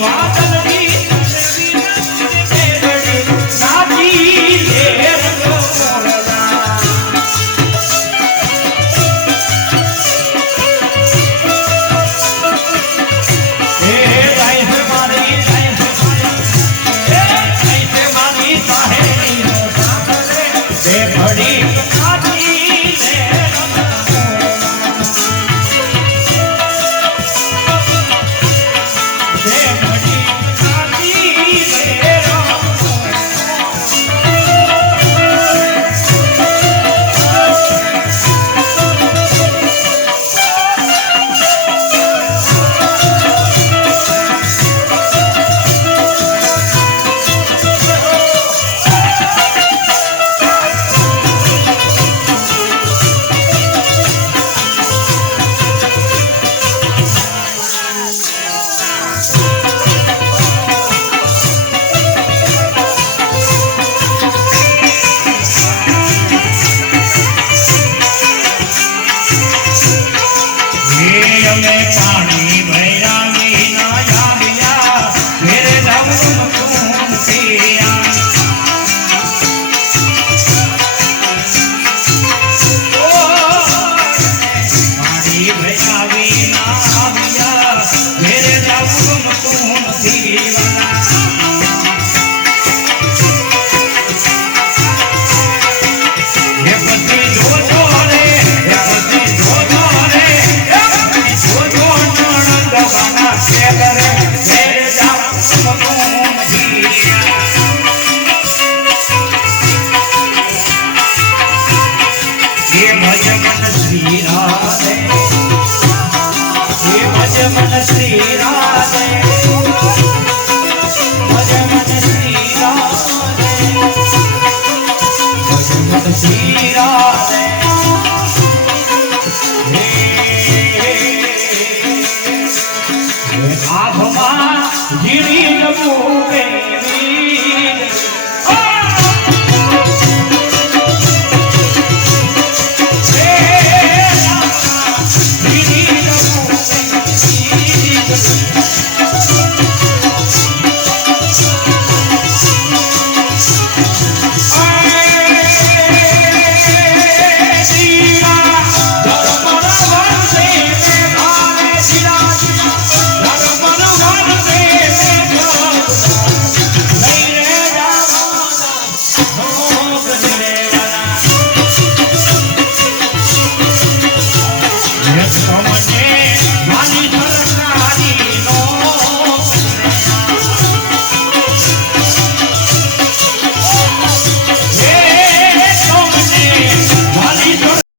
મારી next